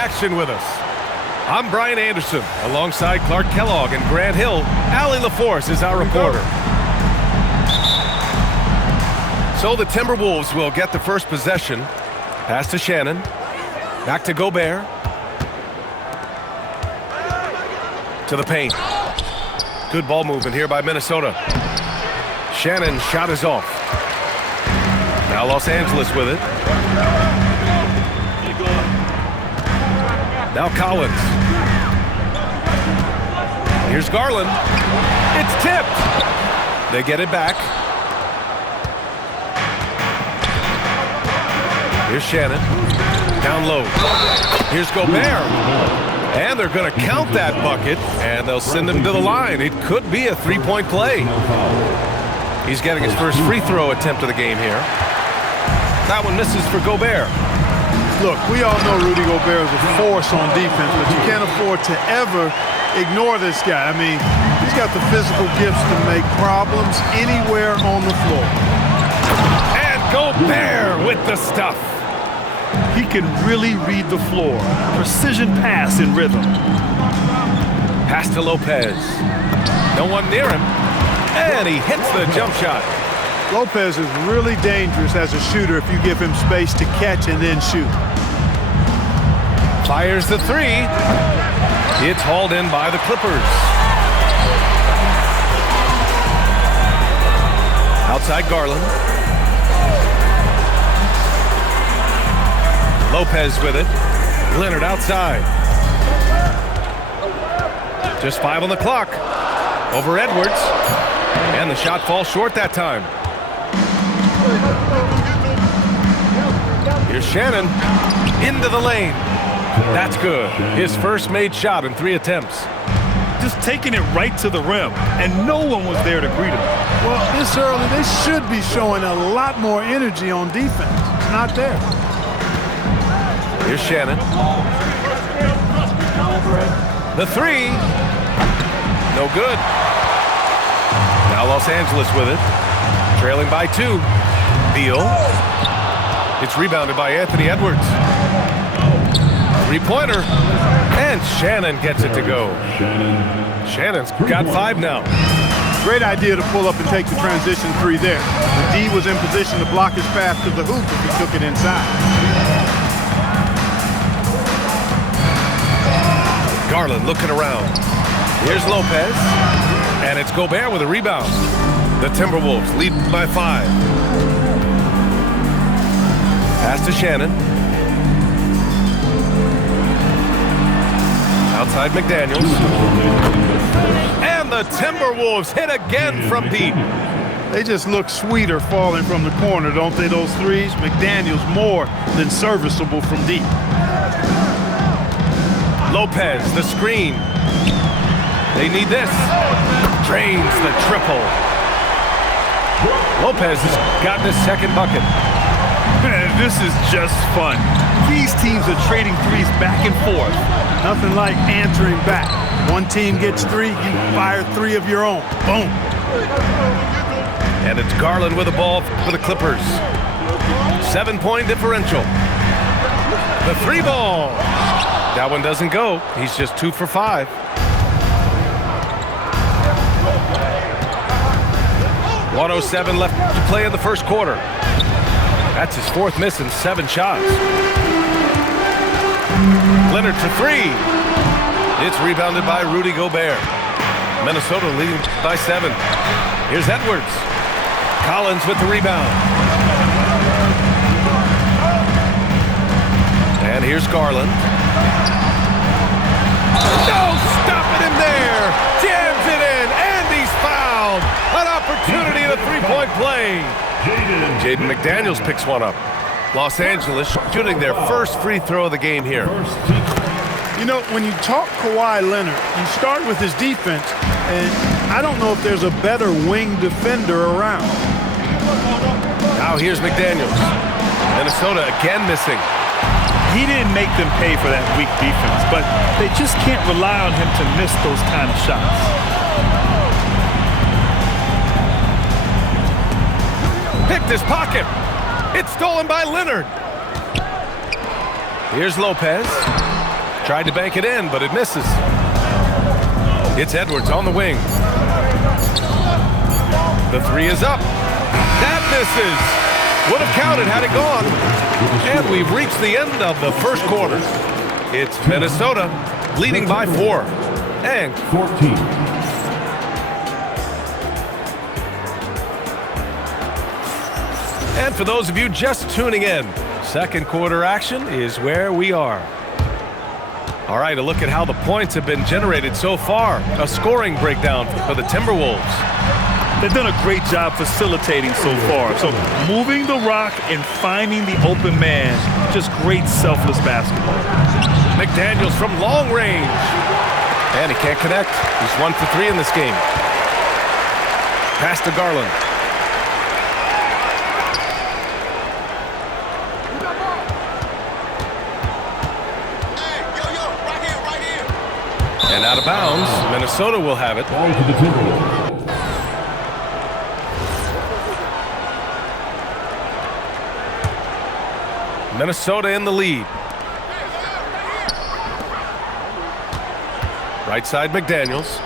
action with us. I'm Brian Anderson, alongside Clark Kellogg and Grant Hill. Allie LaForce is our reporter. So the Timberwolves will get the first possession. Pass to Shannon. Back to Gobert. To the paint. Good ball movement here by Minnesota. Shannon's shot is off. Now Los Angeles with it. Now Collins. Here's Garland. It's tipped. They get it back. Here's Shannon. Down low. Here's Gobert. And they're going to count that bucket, and they'll send him to the line. It could be a three-point play. He's getting his first free throw attempt of the game here. That one misses for Gobert. Look, we all know Rudy Gobert is a force on defense, but you can't afford to ever ignore this guy. I mean, he's got the physical gifts to make problems anywhere on the floor. And Gobert with the stuff. He can really read the floor. Precision pass in rhythm. Pass to Lopez. No one near him. And he hits the jump shot. Lopez is really dangerous as a shooter if you give him space to catch and then shoot. Fires the three. It's hauled in by the Clippers. Outside Garland. Lopez with it. Leonard outside. Just 5 on the clock. Over Edwards. And the shot falls short that time. Here's Shannon. Into the lane. That's good. His first made shot in 3 attempts. Just taking it right to the rim, and no one was there to greet him. Well, this early, they should be showing a lot more energy on defense. It's not there. Here's Shannon. The three. No good. Now Los Angeles with it. Trailing by 2. Beal. It's rebounded by Anthony Edwards. Three-pointer. And Shannon gets it to go. Shannon's got 5 now. Great idea to pull up and take the transition 3 there. The D was in position to block his path to the hoop if he took it inside. Garland looking around. Here's Lopez. And it's Gobert with a rebound. The Timberwolves lead by 5. Pass to Shannon. Outside McDaniels. And the Timberwolves hit again from deep. They just look sweeter falling from the corner, don't they, those threes? McDaniels more than serviceable from deep. Lopez, the screen. They need this. Drains the triple. Lopez has gotten his second bucket. This is just fun. These teams are trading threes back and forth. Nothing like answering back. One team gets 3, you fire 3 of your own. Boom. And it's Garland with the ball for the Clippers. 7-point differential. The 3 ball. That one doesn't go. He's just 2 for 5. .107 left to play in the first quarter. That's his 4th miss in 7 shots. Leonard to 3. It's rebounded by Rudy Gobert. Minnesota leading by 7. Here's Edwards. Collins with the rebound. And here's Garland. No stopping him there. Jams it in, and he's fouled. An opportunity in a 3-point play. Jaden McDaniels picks one up. Los Angeles shooting their first free throw of the game here. You know, when you talk Kawhi Leonard, you start with his defense, and I don't know if there's a better wing defender around. Now here's McDaniels. Minnesota again missing. He didn't make them pay for that weak defense, but they just can't rely on him to miss those kind of shots. Picked his pocket. It's stolen by Leonard. Here's Lopez. Tried to bank it in, but it misses. It's Edwards on the wing. The three is up. That misses. Would have counted had it gone. And we've reached the end of the first quarter. It's Minnesota leading by 4 and 14. And for those of you just tuning in, second quarter action is where we are. All right, a look at how the points have been generated so far. A scoring breakdown for the Timberwolves. They've done a great job facilitating so far. So moving the rock and finding the open man, just great selfless basketball. McDaniels from long range. And he can't connect. He's 1 for 3 in this game. Pass to Garland. And out of bounds, Minnesota will have it. Ball to the Timberwolves. Minnesota in the lead. Right side, McDaniels.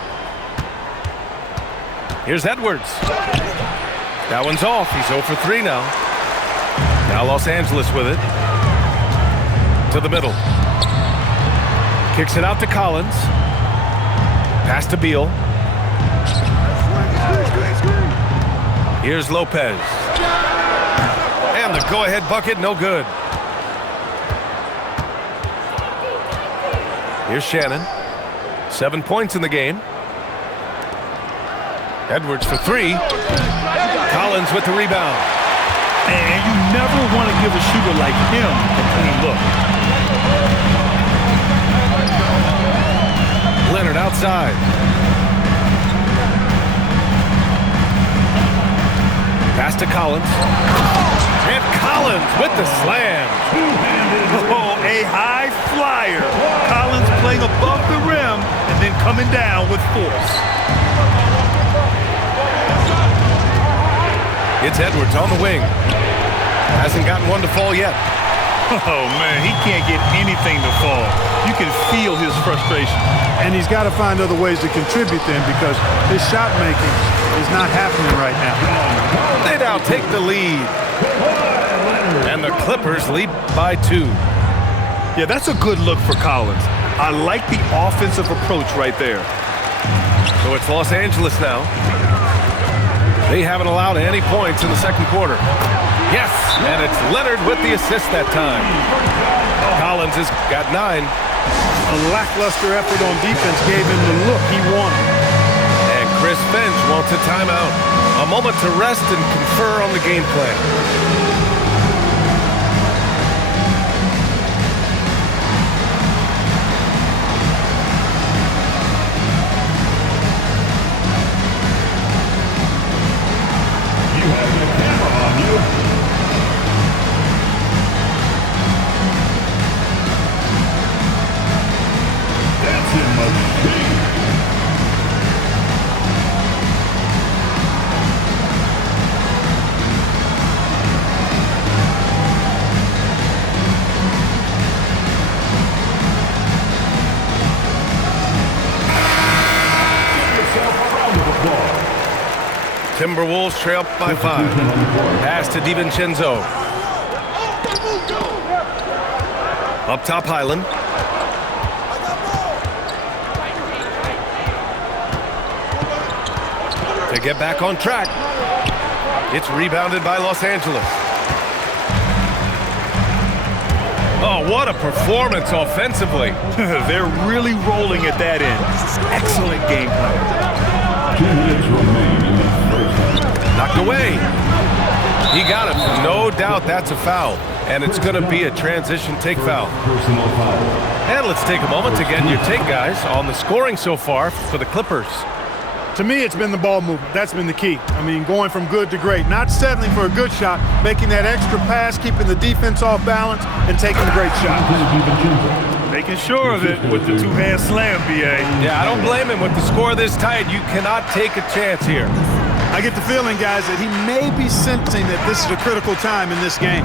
Here's Edwards. That one's off. He's 0 for 3 now. Now Los Angeles with it. To the middle. Kicks it out to Collins. Pass to Beal. Here's Lopez. And the go-ahead bucket, no good. Here's Shannon. 7 points in the game. Edwards for 3. Collins with the rebound. And you never want to give a shooter like him a clean look. Leonard outside. Pass to Collins. And Collins with the slam. Oh, a high flyer. Collins playing above the rim and then coming down with force. It's Edwards on the wing. Hasn't gotten one to fall yet. Oh, man, he can't get anything to fall. You can feel his frustration. And he's got to find other ways to contribute then because his shot making is not happening right now. They now take the lead. And the Clippers lead by 2. Yeah, that's a good look for Collins. I like the offensive approach right there. So it's Los Angeles now. They haven't allowed any points in the second quarter. Yes, and it's Leonard with the assist that time. Collins has got 9. A lackluster effort on defense gave him the look he wanted. And Chris Finch wants a timeout. A moment to rest and confer on the game plan. Timberwolves trail by 5. Pass to DiVincenzo. Up top, Highland. To get back on track. It's rebounded by Los Angeles. Oh, what a performance offensively. They're really rolling at that end. Excellent game plan. 2 minutes remain in the first half. Knocked away. He got it. No doubt that's a foul. And it's going to be a transition take foul. Personal foul. And let's take a moment to get your take, guys, on the scoring so far for the Clippers. To me, it's been the ball movement. That's been the key. I mean, going from good to great. Not settling for a good shot, making that extra pass, keeping the defense off balance, and taking great shots. Making sure of it with the two-hand slam, B.A. Yeah, I don't blame him. With the score this tight, you cannot take a chance here. I get the feeling, guys, that he may be sensing that this is a critical time in this game.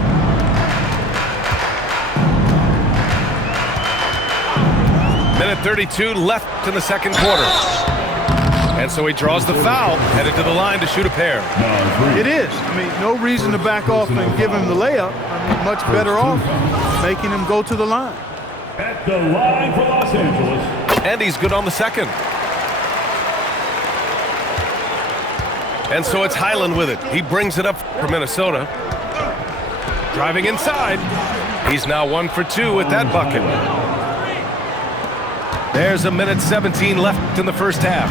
1:32 left in the second quarter. And so he draws the foul, headed to the line to shoot a pair. It is. I mean, no reason to back off and give him the layup. I mean, much better off making him go to the line. At the line for Los Angeles. And he's good on the second. And so it's Highland with it. He brings it up for Minnesota. Driving inside. He's now 1 for 2 with that bucket. There's 1:17 left in the first half.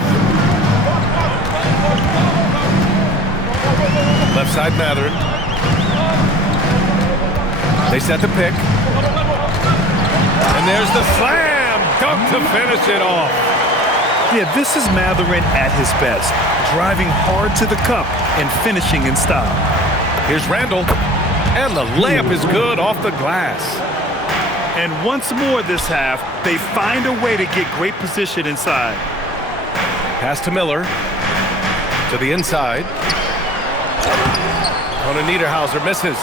Left side Mathurin. They set the pick. And there's the slam dunk to finish it off. Yeah, this is Mathurin at his best. Driving hard to the cup and finishing in style. Here's Randall. And the layup is good off the glass. And once more this half, they find a way to get great position inside. Pass to Miller. To the inside. Conan Niederhauser misses.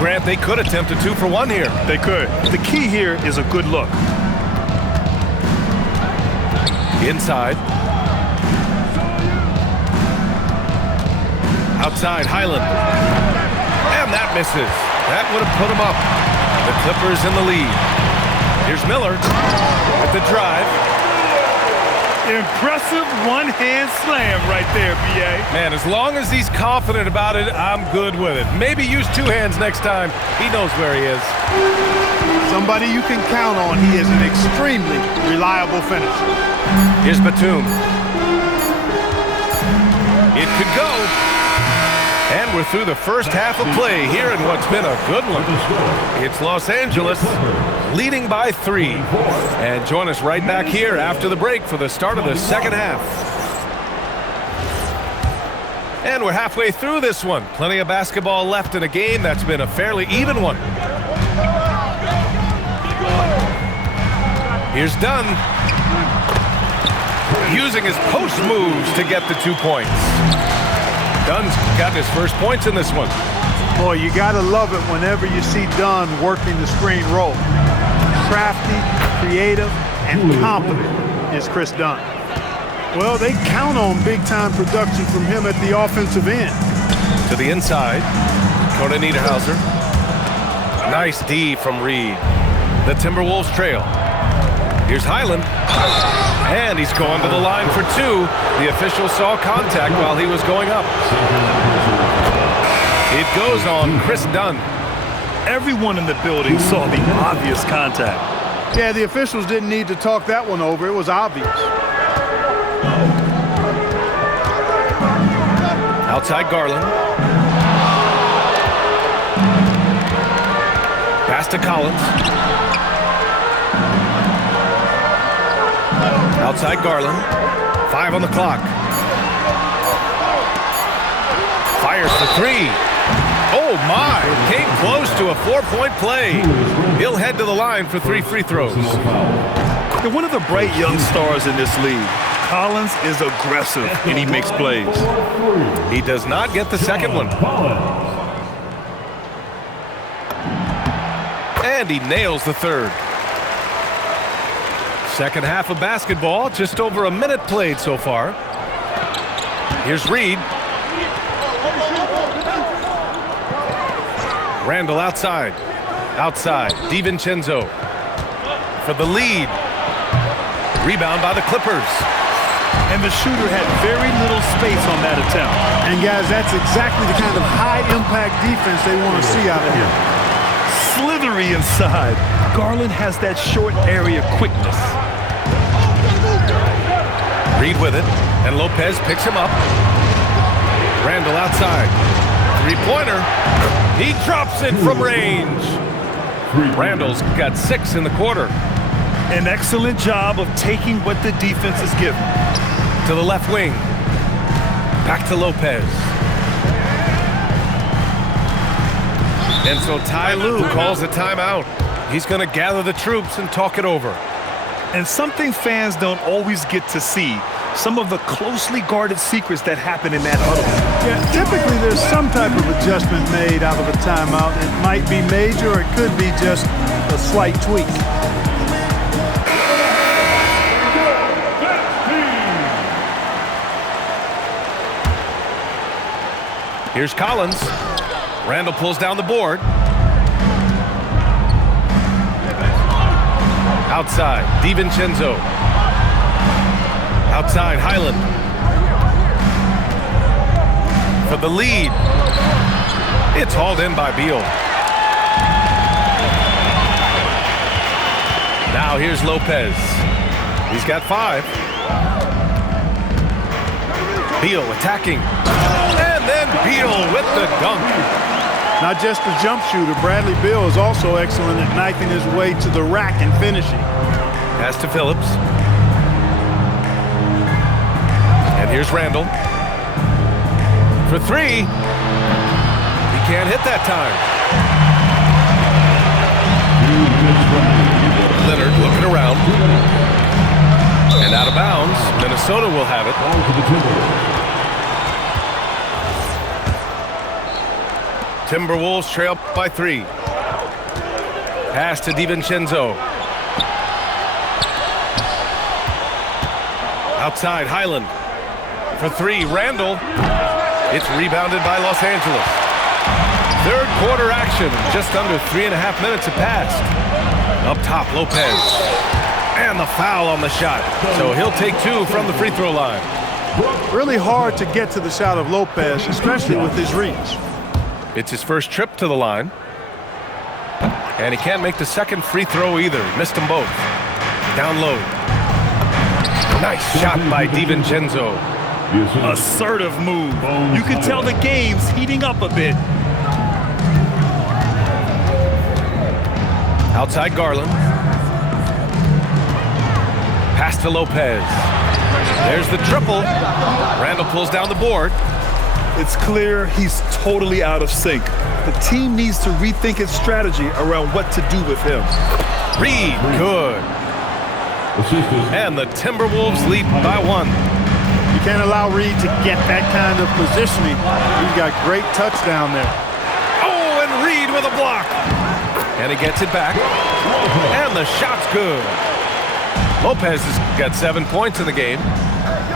Grant, they could attempt a 2 for 1 here. They could. The key here is a good look. Inside. Outside, Highland. And that misses. That would have put him up. The Clippers in the lead. Here's Miller with the drive. Impressive one-hand slam right there, B.A. Man, as long as he's confident about it, I'm good with it. Maybe use 2 hands next time. He knows where he is. Somebody you can count on. He is an extremely reliable finisher. Here's Batum. It could go. And we're through the first half of play here in what's been a good one. It's Los Angeles leading by 3. And join us right back here after the break for the start of the second half. And we're halfway through this one. Plenty of basketball left in a game that's been a fairly even one. Here's Dunn. Using his post moves to get the 2 points. Dunn's got his first points in this one. Boy, you got to love it whenever you see Dunn working the screen roll. Crafty, creative, and competent is Chris Dunn. Well, they count on big-time production from him at the offensive end. To the inside, Conan Niederhauser. Nice D from Reed. The Timberwolves trail. Here's Highland. And he's going to the line for 2. The official saw contact while he was going up. It goes on Chris Dunn. Everyone in the building saw the obvious contact. Yeah, the officials didn't need to talk that one over. It was obvious. Outside Garland. Pass to Collins. Outside Garland. 5 on the clock. Fires for 3. Oh my! Came close to a 4-point play. He'll head to the line for 3 free throws. They're one of the bright young stars in this league. Collins is aggressive and he makes plays. He does not get the second one. And he nails the third. Second half of basketball, just over a minute played so far. Here's Reed. Randall outside. Outside. DiVincenzo for the lead. Rebound by the Clippers. And the shooter had very little space on that attempt. And guys, that's exactly the kind of high-impact defense they want to see out of him. Slithery inside. Garland has that short area quickness. Reed with it, and Lopez picks him up. Randall outside. 3-pointer. He drops it from range. Randall's got 6 in the quarter. An excellent job of taking what the defense is given. To the left wing. Back to Lopez. And so Ty Lue calls a timeout. He's going to gather the troops and talk it over. And something fans don't always get to see, some of the closely guarded secrets that happen in that huddle. Yeah, typically there's some type of adjustment made out of a timeout. It might be major or it could be just a slight tweak. Here's Collins. Randall pulls down the board. Outside, DiVincenzo. Outside, Highland. For the lead. It's hauled in by Beal. Now here's Lopez. He's got 5. Beal attacking. And then Beal with the dunk. Not just a jump shooter, Bradley Beal is also excellent at knifing his way to the rack and finishing. Pass to Phillips. And here's Randall. For 3. He can't hit that time. Leonard looking around. And out of bounds. Minnesota will have it. Timberwolves trail by 3. Pass to DiVincenzo. Outside, Highland. For 3, Randall. It's rebounded by Los Angeles. Third quarter action. Just under 3.5 minutes have passed. Up top, Lopez. And the foul on the shot. So he'll take 2 from the free throw line. Really hard to get to the shot of Lopez, especially with his reach. It's his first trip to the line. And he can't make the second free throw either. Missed them both. Down low. Nice shot by DiVincenzo. Assertive move. You can tell the game's heating up a bit. Outside Garland. Pass to Lopez. There's the triple. Randall pulls down the board. It's clear he's totally out of sync. The team needs to rethink its strategy around what to do with him. Reed, good. And the Timberwolves lead by 1. You can't allow Reed to get that kind of positioning. He's got great touch down there. Oh, and Reed with a block. And he gets it back. And the shot's good. Lopez has got 7 points in the game.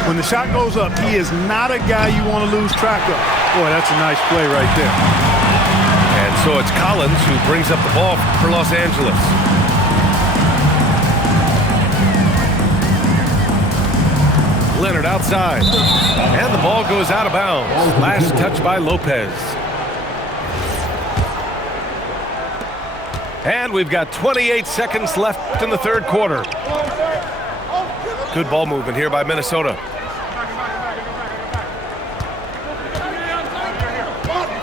When the shot goes up, he is not a guy you want to lose track of. Boy, that's a nice play right there. And so it's Collins who brings up the ball for Los Angeles. Leonard outside. And the ball goes out of bounds. Last touch by Lopez. And we've got 28 seconds left in the third quarter. Good ball movement here by Minnesota.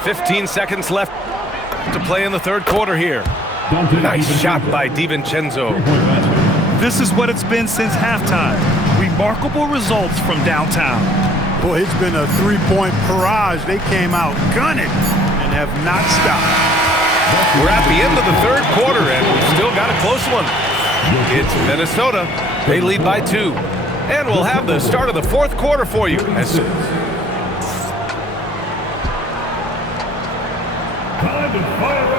15 seconds left to play in the third quarter here. Nice shot by DiVincenzo. This is what it's been since halftime. Remarkable results from downtown. Boy, it's been a 3-point barrage. They came out gunning and have not stopped. We're at the end of the third quarter, and we've still got a close one. It's Minnesota. They lead by 2. And we'll have the start of the fourth quarter for you.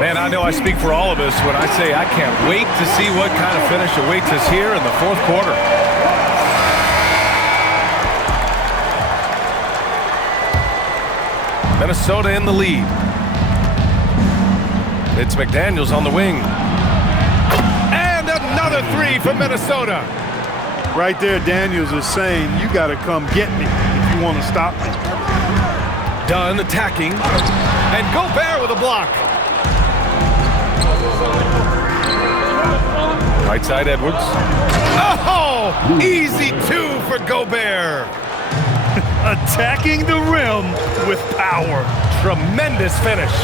Man, I know I speak for all of us when I say I can't wait to see what kind of finish awaits us here in the fourth quarter. Minnesota in the lead. It's McDaniels on the wing. And another 3 from Minnesota. Right there, Daniels is saying, you got to come get me if you want to stop me. Dunn attacking. And Gobert with a block. Right side, Edwards. Oh, easy 2 for Gobert. Attacking the rim with power. Tremendous finish.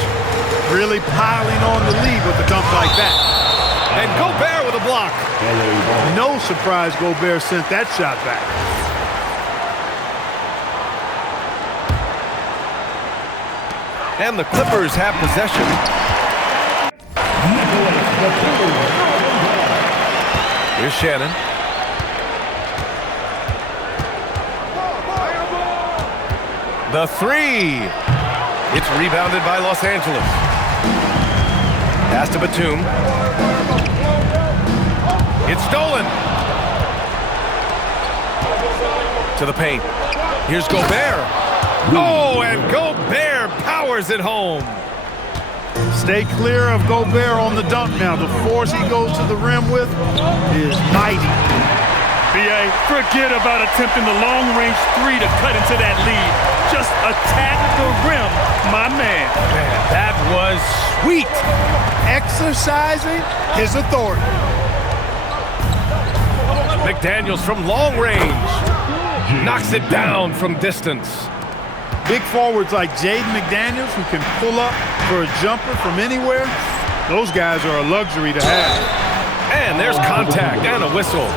Really piling on the lead with a dunk like that. And Gobert with a block. No surprise Gobert sent that shot back. And the Clippers have possession. Here's Shannon. The 3. It's rebounded by Los Angeles. Pass to Batum. It's stolen. To the paint. Here's Gobert. Oh, and Gobert power powers it home. Stay clear of Gobert on the dunk now. The force he goes to the rim with is mighty. BA, forget about attempting the long-range three to cut into that lead. Just attack the rim, my man. Man, that was sweet. Exercising his authority. McDaniels from long range. Knocks it down from distance. Big forwards like Jaden McDaniels who can pull up for a jumper from anywhere, those guys are a luxury to have. And there's contact and a whistle.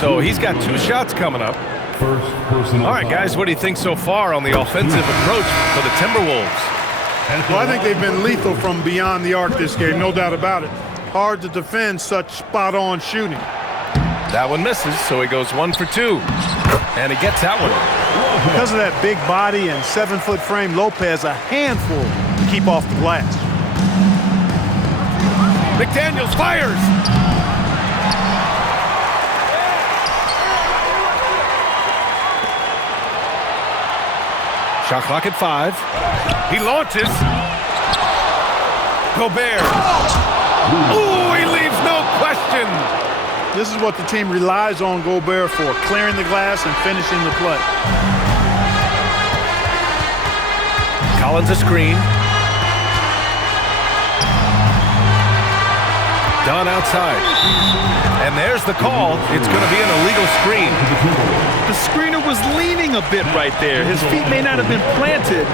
So he's got 2 shots coming up. All right, guys, what do you think so far on the offensive approach for the Timberwolves? Well, I think they've been lethal from beyond the arc this game, no doubt about it. Hard to defend such spot-on shooting. That one misses, so he goes 1 for 2. And he gets that one. Because of that big body and 7-foot frame, Lopez a handful to keep off the glass. McDaniels fires. Shot clock at 5. He launches. Gobert. Ooh, he leaves no question. This is what the team relies on Gobert for, clearing the glass and finishing the play. Collins a screen. Dunn outside. And there's the call. It's going to be an illegal screen. The screener was leaning a bit right there. His feet may not have been planted.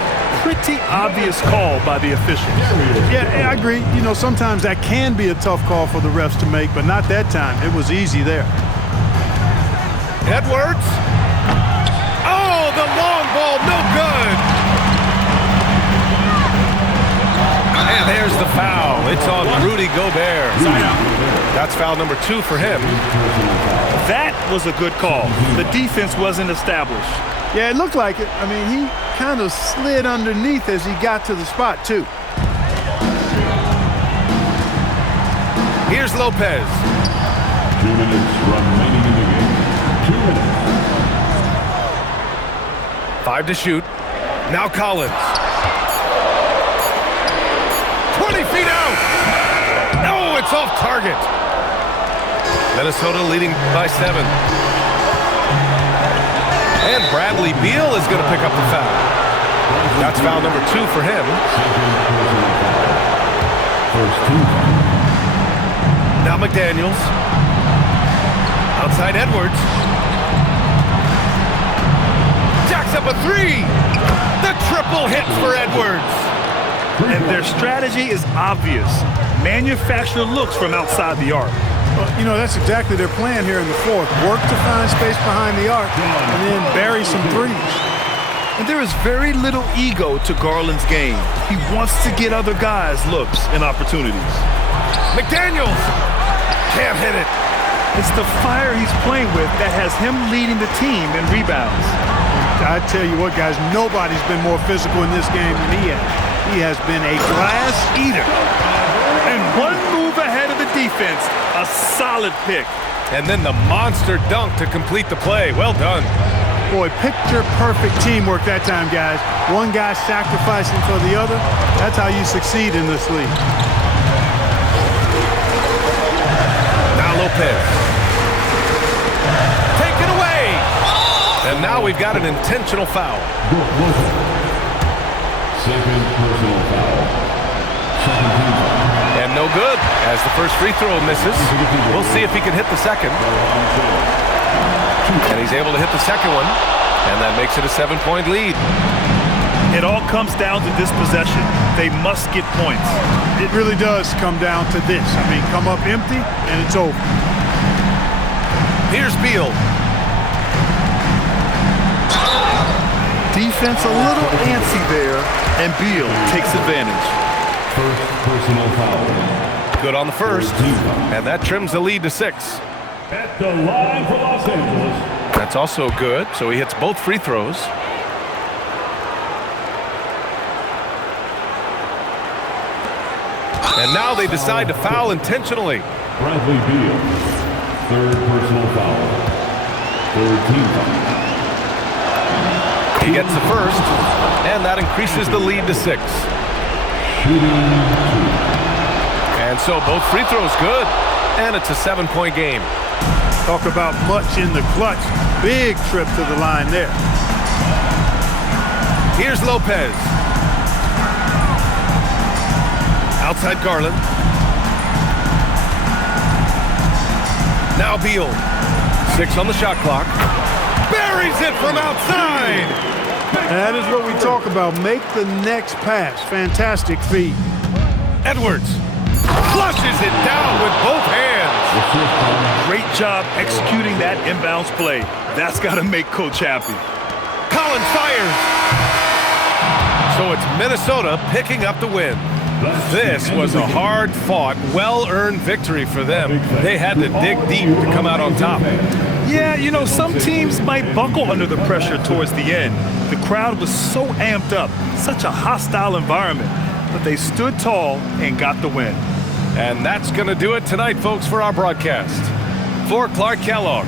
Pretty obvious call by the officials. Yeah, I agree. You know, sometimes that can be a tough call for the refs to make, but not that time. It was easy there. Edwards. Oh, the long ball, no good. And there's the foul. It's on Rudy Gobert. That's foul number 2 for him. That was a good call. The defense wasn't established. Yeah, it looked like it. I mean, he kind of slid underneath as he got to the spot, too. Here's Lopez. 2 minutes remaining in the game. 2 minutes. 5 to shoot. Now Collins. 20 feet out. No, it's off target. Minnesota leading by 7. And Bradley Beal is going to pick up the foul. That's foul number 2 for him. Now McDaniels. Outside Edwards. Jacks up a 3. The triple hit for Edwards. And their strategy is obvious. Manufacture looks from outside the arc. Well, you know, that's exactly their plan here in the fourth. Work to find space behind the arc and then bury some threes. And there is very little ego to Garland's game. He wants to get other guys looks and opportunities. McDaniels can't hit it. It's the fire he's playing with that has him leading the team in rebounds. I tell you what, guys, nobody's been more physical in this game than he has. He has been a glass eater. And one move ahead of the defense, a solid pick. And then the monster dunk to complete the play. Well done. Boy, picture-perfect teamwork that time, guys. One guy sacrificing for the other. That's how you succeed in this league. Now Lopez. Take it away. And now we've got an intentional foul. Second personal foul. And no good, as the first free throw misses. We'll see if he can hit the second. And he's able to hit the second one, and that makes it a 7-point lead. It all comes down to this possession. They must get points. It really does come down to this. I mean, come up empty, and it's over. Here's Beal. Defense a little antsy there, and Beal takes advantage. First personal foul. Good on the first, and that trims the lead to 6. At the line for Los Angeles. That's also good, so he hits both free throws. And now they decide to foul intentionally. Bradley Beal. Third personal foul. Third team foul. He gets the first, and that increases the lead to 6. Shooting 2. And so both free throws good. And it's a 7-point game. Talk about much in the clutch. Big trip to the line there. Here's Lopez. Outside Garland. Now Beal. 6 on the shot clock. Buries it from outside. That is what we talk about. Make the next pass. Fantastic feed. Edwards flushes it down with both hands. Great job executing that inbounds play. That's got to make Coach happy. Collins fires. So it's Minnesota picking up the win. This was a hard-fought, well-earned victory for them. They had to dig deep to come out on top. Yeah, you know, some teams might buckle under the pressure towards the end. The crowd was so amped up, such a hostile environment, but they stood tall and got the win. And that's going to do it tonight, folks, for our broadcast. For Clark Kellogg,